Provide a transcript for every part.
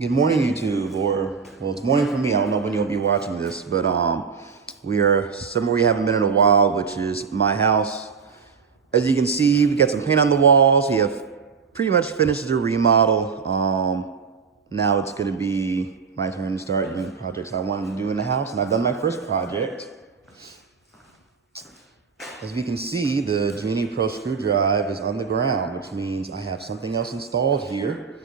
Good morning, YouTube, or well, it's morning for me. I don't know when you'll be watching this, but we are somewhere we haven't been in a while, which is my house. As you can see, we got some paint on the walls. We have pretty much finished the remodel. Now it's gonna be my turn to start doing the projects I wanted to do in the house, and I've done my first project. As we can see, the Genie Pro screw drive is on the ground, which means I have something else installed here.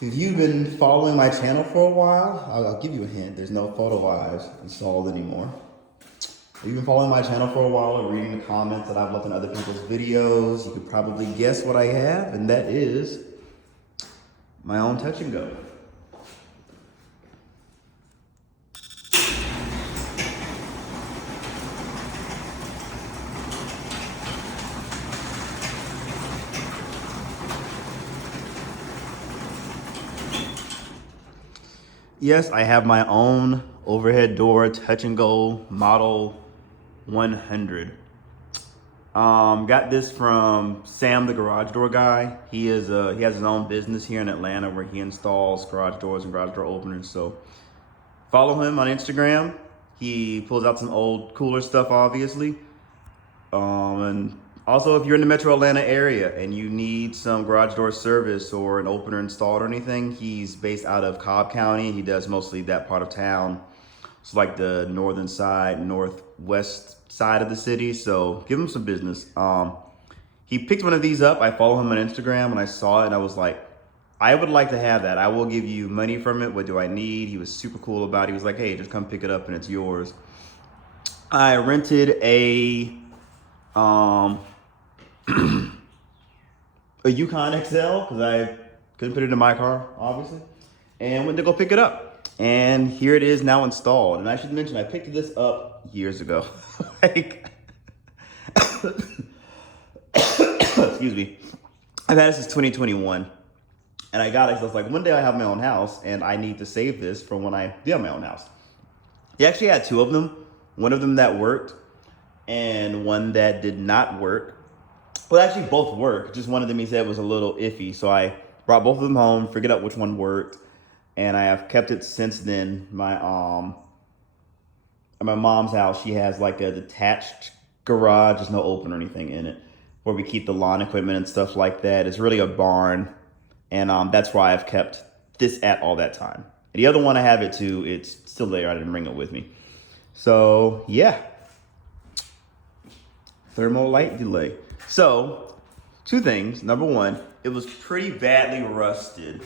If you've been following my channel for a while, I'll give you a hint. There's no photo eyes installed anymore. If you've been following my channel for a while or reading the comments that I've left in other people's videos, you could probably guess what I have, and that is my own touch and go. Yes, I have my own overhead door touch and go model 100. Got this from Sam, the garage door guy. He has his own business here in Atlanta where he installs garage doors and garage door openers. So follow him on Instagram. He pulls out some old cooler stuff, obviously. And also, if you're in the Metro Atlanta area and you need some garage door service or an opener installed or anything, he's based out of Cobb County. He does mostly that part of town. It's like the northern side, northwest side of the city. So give him some business. He picked one of these up. I follow him on Instagram and I saw it and I was like, I would like to have that. I will give you money from it. What do I need? He was super cool about it. He was like, hey, just come pick it up and it's yours. I rented a Yukon XL because I couldn't put it in my car, obviously, and went to go pick it up. And here it is now installed. And I should mention, I picked this up years ago. Like, excuse me. I've had it since 2021. And I got it because I was like, one day I have my own house and I need to save this for when I do have my own house. He actually had two of them. One of them that worked and one that did not work. Well, actually both work. Just one of them he said was a little iffy. So I brought both of them home, figured out which one worked. And I have kept it since then. At my mom's house, she has like a detached garage. There's no open or anything in it where we keep the lawn equipment and stuff like that. It's really a barn. And that's why I've kept this at all that time. And the other one I have it too. It's still there. I didn't bring it with me. So yeah. Thermal light delay. So, two things. Number one, it was pretty badly rusted.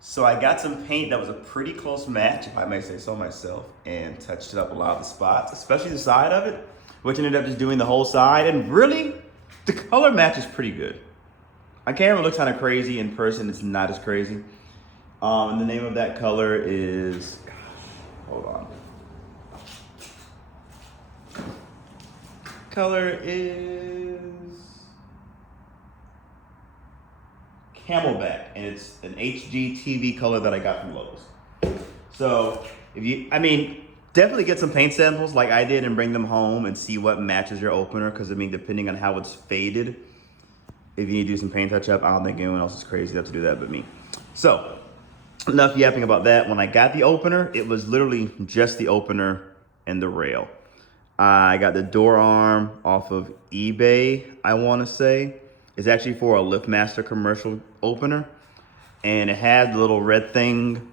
So I got some paint that was a pretty close match, if I may say so myself, and touched it up a lot of the spots, especially the side of it, which ended up just doing the whole side. And really, the color match is pretty good. On camera, it looks kind of crazy. In person, it's not as crazy. And the name of that color is, gosh, hold on. Color is Camelback, and it's an HGTV color that I got from Lowe's. So definitely get some paint samples like I did and bring them home and see what matches your opener. Because depending on how it's faded, if you need to do some paint touch up, I don't think anyone else is crazy enough to do that but me. So enough yapping about that. When I got the opener, it was literally just the opener and the rail. I got the door arm off of eBay, I want to say. It's actually for a LiftMaster commercial opener. And it had the little red thing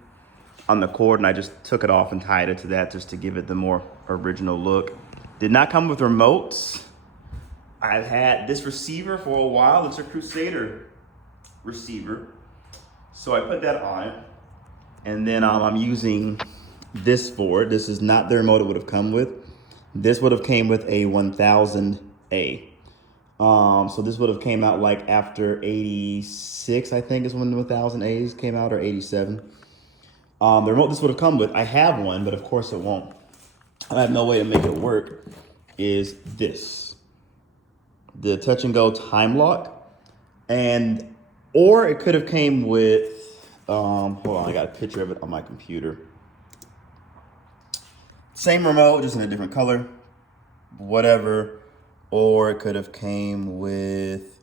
on the cord, and I just took it off and tied it to that just to give it the more original look. Did not come with remotes. I've had this receiver for a while. It's a Crusader receiver. So I put that on it. And then I'm using this board. This is not the remote it would have come with. This would have came with a 1000A. So this would have came out like after 86, I think is when the 1000As came out, or 87. The remote this would have come with, I have one, but of course it won't. I have no way to make it work, is this. The touch and go time lock. Or it could have came with, hold on, I got a picture of it on my computer. Same remote, just in a different color, whatever. Or it could have came with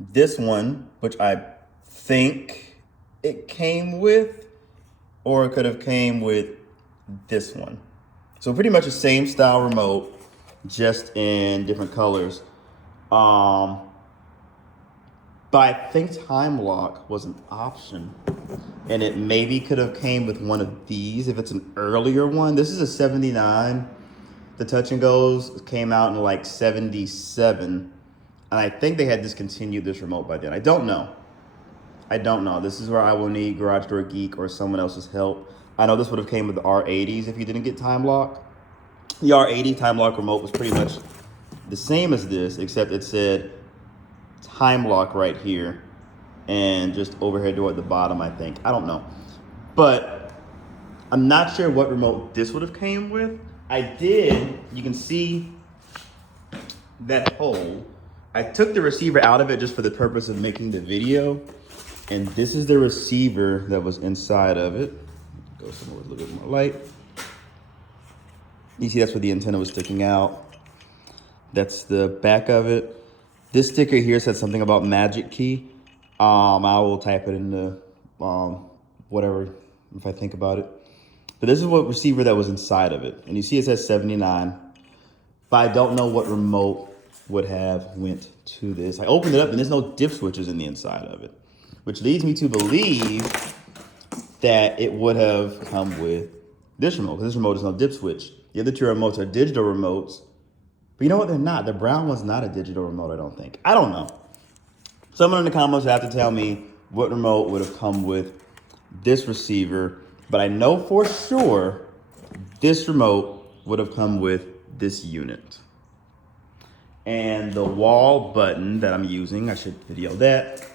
this one, which I think it came with, or it could have came with this one. So pretty much the same style remote, just in different colors. But I think time lock was an option, and it maybe could have came with one of these if it's an earlier one. This is a 79. The Touch and Goes came out in like 77, and I think they had discontinued this remote by then. I don't know. This is where I will need Garage Door Geek or someone else's help. I know this would have came with the R80s if you didn't get time lock. The R80 time lock remote was pretty much the same as this, except it said time lock right here and just overhead door at the bottom, I think. I don't know. But I'm not sure what remote this would have came with. You can see that hole. I took the receiver out of it just for the purpose of making the video. And this is the receiver that was inside of it. Go somewhere with a little bit more light. You see that's where the antenna was sticking out. That's the back of it. This sticker here said something about Magikey. I will type it in the whatever if I think about it. But this is what receiver that was inside of it. And you see it says 79. But I don't know what remote would have went to this. I opened it up and there's no dip switches in the inside of it, which leads me to believe that it would have come with this remote, because this remote is no dip switch. The other two remotes are digital remotes. But you know what? They're not. The brown one's not a digital remote, I don't think. I don't know. Someone in the comments will have to tell me what remote would have come with this receiver. But I know for sure this remote would have come with this unit. And the wall button that I'm using, I should video that.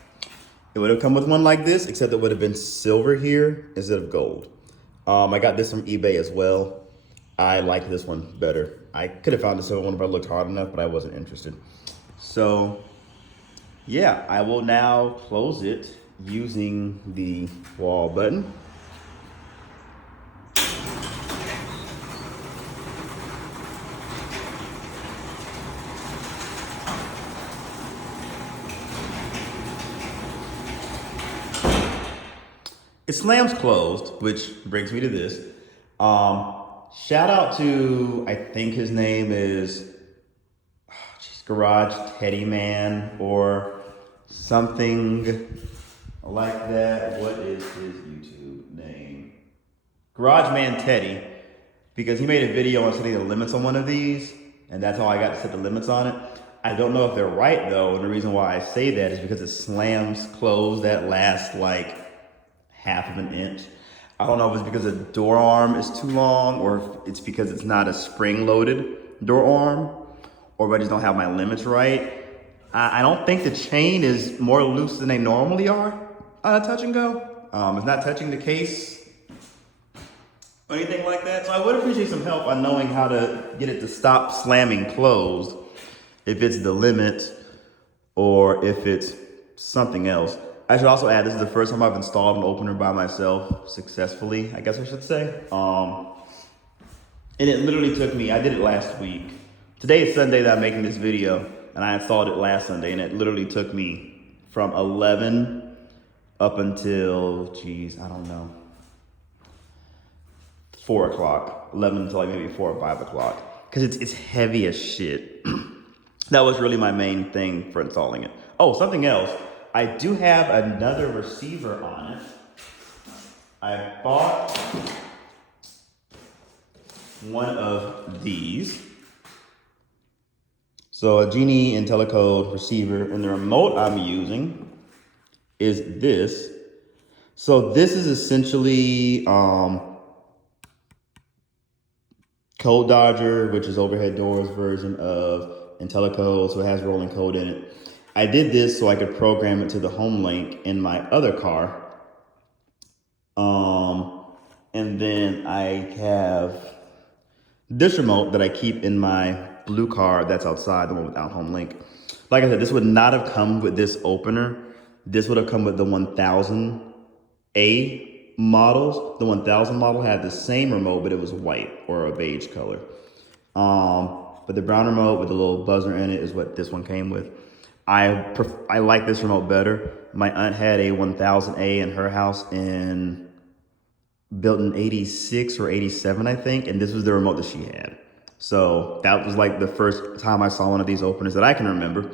It would have come with one like this, except it would have been silver here instead of gold. I got this from eBay as well. I like this one better. I could have found the silver one if I looked hard enough, but I wasn't interested. So yeah, I will now close it using the wall button. It slams closed, which brings me to this. Shout out to, I think his name is Garage Teddy Man or something like that. What is his YouTube name? Garage Man Teddy, because he made a video on setting the limits on one of these, and that's how I got to set the limits on it. I don't know if they're right though, and the reason why I say that is because it slams closed that last like half of an inch. I don't know if it's because the door arm is too long, or if it's because it's not a spring-loaded door arm, or if I just don't have my limits right. I don't think the chain is more loose than they normally are on a touch and go. It's not touching the case or anything like that. So I would appreciate some help on knowing how to get it to stop slamming closed, if it's the limit or if it's something else. I should also add, this is the first time I've installed an opener by myself successfully, I guess I should say. And it literally took me, I did it last week. Today is Sunday that I'm making this video, and I installed it last Sunday, and it literally took me from 11 up until, geez, I don't know, 4 o'clock. 11 until like maybe 4 or 5 o'clock. Because it's heavy as shit. That was really my main thing for installing it. Oh, something else. I do have another receiver on it. I bought one of these. So a Genie IntelliCode receiver, and the remote I'm using is this. So this is essentially Code Dodger, which is Overhead Doors version of IntelliCode, so it has rolling code in it. I did this so I could program it to the home link in my other car. And then I have this remote that I keep in my blue car that's outside, the one without home link. Like I said, this would not have come with this opener. This would have come with the 1000A models. The 1000 model had the same remote, but it was white or a beige color. But the brown remote with the little buzzer in it is what this one came with. I like this remote better. My aunt had a 1000A in her house built in 86 or 87, I think, and this was the remote that she had. So that was like the first time I saw one of these openers that I can remember.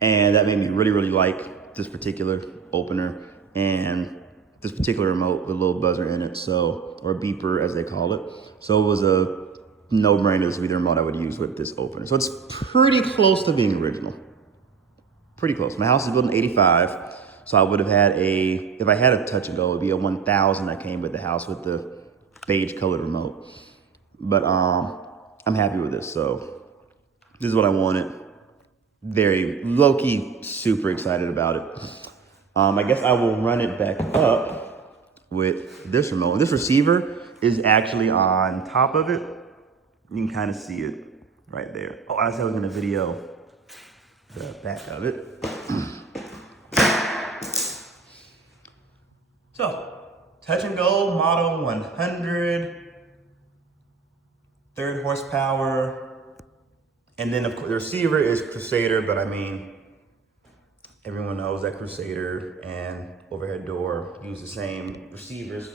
And that made me really, really like this particular opener and this particular remote with a little buzzer in it, so, or beeper as they call it. So it was a no-brainer. This would be the remote I would use with this opener. So it's pretty close to being original. Pretty close. My house is built in 85, so I would have had if I had a touch and go, it would be a 1000 that came with the house with the beige colored remote. But I'm happy with this, so this is what I wanted. Very low-key, super excited about it. I guess I will run it back up with this remote. This receiver is actually on top of it. You can kind of see it right there. Oh, I said I was gonna video the back of it. So, touch and go model 100, 3rd horsepower. And then of course the receiver is Crusader, but I mean, everyone knows that Crusader and overhead door use the same receivers.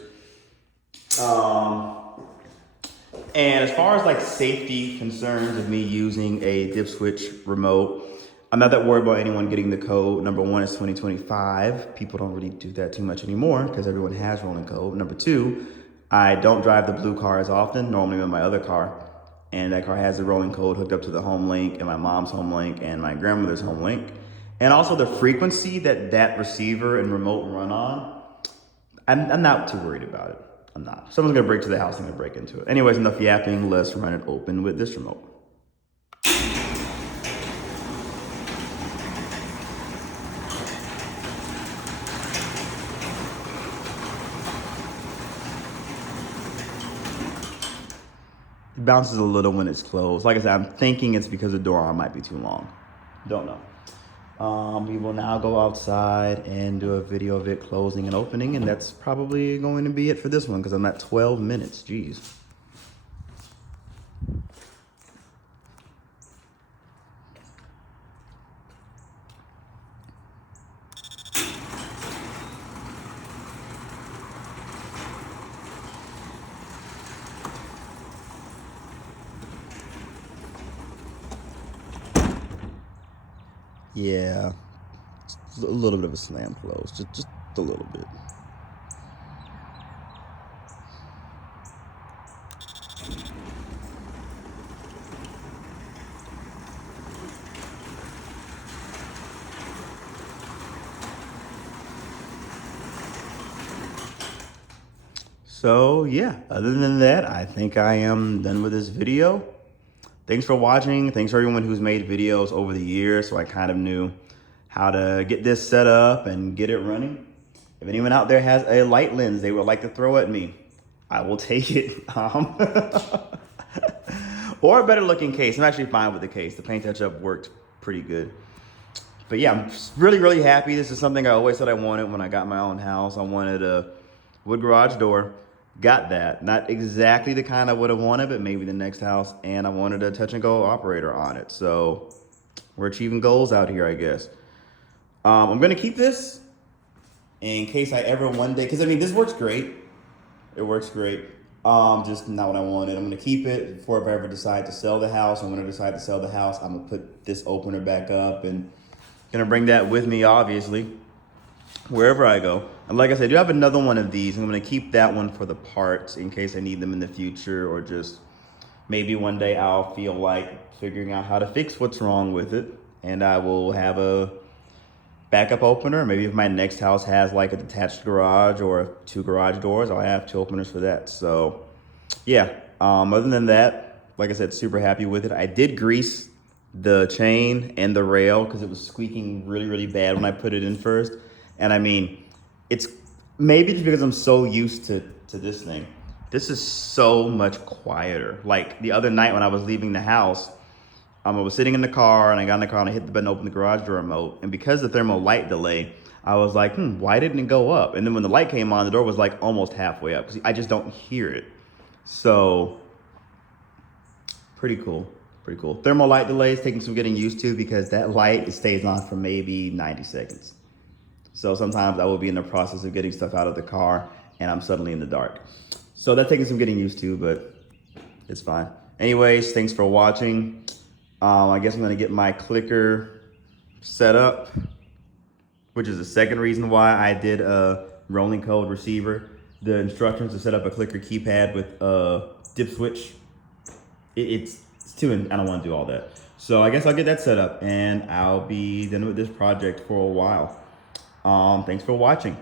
And as far as like safety concerns of me using a dip switch remote, I'm not that worried about anyone getting the code. Number one, it's 2025. People don't really do that too much anymore because everyone has rolling code. Number two, I don't drive the blue car as often, normally with my other car. And that car has the rolling code hooked up to the home link and my mom's home link and my grandmother's home link. And also the frequency that receiver and remote run on, I'm not too worried about it. I'm not. If someone's gonna break to the house, I'm gonna break into it. Anyways, enough yapping, let's run it open with this remote. It bounces a little when it's closed. Like I said, I'm thinking it's because the door arm might be too long. Don't know. We will now go outside and do a video of it closing and opening, and that's probably going to be it for this one because I'm at 12 minutes. Jeez. Yeah, a little bit of a slam close, just a little bit. So yeah, other than that, I think I am done with this video. Thanks for watching. Thanks for everyone who's made videos over the years, so I kind of knew how to get this set up and get it running. If anyone out there has a light lens they would like to throw at me, I will take it. Or a better looking case. I'm actually fine with the case. The paint touch up worked pretty good. But yeah, I'm really, really happy. This is something I always said I wanted when I got my own house. I wanted a wood garage door. Got that. Not exactly the kind I would have wanted, but maybe the next house. And I wanted a touch and go operator on it. So we're achieving goals out here, I guess. I'm going to keep this in case I ever one day, because I mean, this works great. It works great. Just not what I wanted. I'm going to keep it before if I ever decide to sell the house. I'm going to decide to sell the house. I'm going to put this opener back up and going to bring that with me, obviously, wherever I go. And like I said, I do have another one of these. I'm going to keep that one for the parts in case I need them in the future, or just maybe one day I'll feel like figuring out how to fix what's wrong with it. And I will have a backup opener. Maybe if my next house has like a detached garage or 2 garage doors, I'll have 2 openers for that. So yeah, other than that, like I said, super happy with it. I did grease the chain and the rail because it was squeaking really, really bad when I put it in first. And I mean, it's maybe just because I'm so used to this thing. This is so much quieter. Like the other night when I was leaving the house, I was sitting in the car and I got in the car and I hit the button to open the garage door remote. And because of the thermal light delay, I was like, why didn't it go up? And then when the light came on, the door was like almost halfway up because I just don't hear it. So pretty cool. Pretty cool. Thermal light delay is taking some getting used to because that light, it stays on for maybe 90 seconds. So sometimes I will be in the process of getting stuff out of the car and I'm suddenly in the dark. So that's taking some getting used to, but it's fine. Anyways, thanks for watching. I guess I'm gonna get my clicker set up, which is the second reason why I did a rolling code receiver. The instructions to set up a clicker keypad with a dip switch, it's too, I don't want to do all that. So I guess I'll get that set up and I'll be done with this project for a while. Thanks for watching.